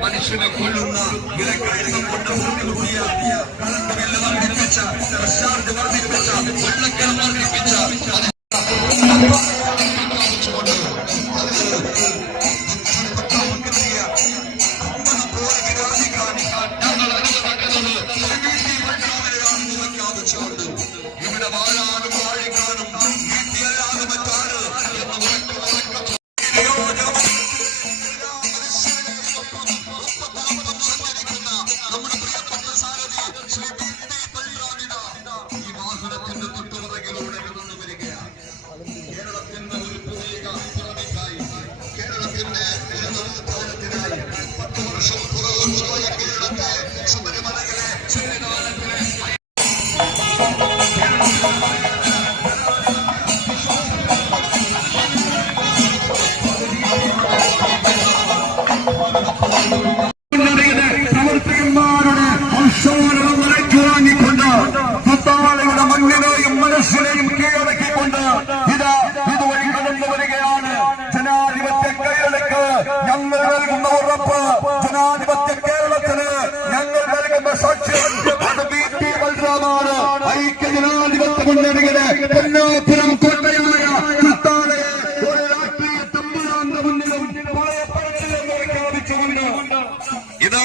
മനുഷ്യനെ കൊല്ലുന്ന വിലക്കയറ്റം കൊണ്ട് ബുദ്ധിമുട്ടിയ കറണ്ട് ബില്ല് വർദ്ധിപ്പിച്ച ചാർജ് വർദ്ധിപ്പിച്ച വെള്ളക്കരം വർദ്ധിപ്പിച്ച ഇവിടെ വാഴാനും വാഴിക്കാനും നീട്ടിയല്ലാതെ മറ്റാണ് നമ്മുടെ പ്രിയപ്പെട്ട സാരഥി ശ്രീ ഈ വാഹനത്തിന്റെ തൊട്ടുപുറകിലൂടെ കടന്നു വരികയാണ്. കേരളത്തിന്റെ ഒരു പ്രത്യേക പിറവിക്കായി, കേരളത്തിന്റെ നവോത്ഥാനത്തിനായി 10 വർഷം പുറകോട്ട് പോയ കേരളത്തെ ശബരിമലയിലെ സന്നിധാനത്തിലെ പ്രവർത്തകന്മാരുടെ ഹർഷോരം നിറയ്ക്കുവാങ്ങിക്കൊണ്ട് മുത്താളയുടെ മണ്ണിനെയും മനസ്സിനെയും കീഴടക്കിക്കൊണ്ട് ഇതുവഴി കടന്നു വരികയാണ്. ജനാധിപത്യ കേരളക്ക് ഞങ്ങൾ നൽകുന്ന ഉറപ്പ്, ജനാധിപത്യ കേരളത്തിന് ഞങ്ങൾ നൽകുന്ന സാക്ഷ്യം അത് VT ബൽറാമാണ്. ഐക്യ ജനാധിപത്യ മുന്നണിയുടെ പൊന്നാപുരം കോട്ടയായ മുത്താളയെ ഒരു രാഷ്ട്രീയ തമ്പുരാന്റെ മുന്നിലും പളയപ്പറട്ടില്ലെന്ന് പ്രഖ്യാപിച്ചുകൊണ്ട് ഇതാ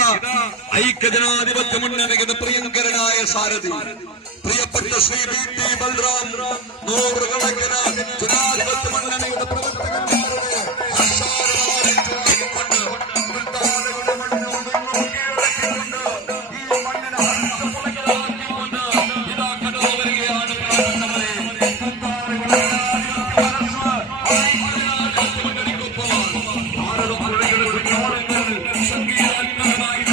ഐക്യജനാധിപത്യ മുന്നണിയുടെ പ്രിയങ്കരനായ സാരഥി പ്രിയപ്പെട്ട ശ്രീ VT ബൽറാം നൂറുകണക്കിന് ജനാധിപത്യ മുന്നണിയുടെ പ്രവർത്തകന്മാരുടെ ഈ മണ്ണിനെ ഇതാ കടന്നു വരികയാണ്. മുന്നണിക്കൊപ്പം സംഗീതാത്മകമായി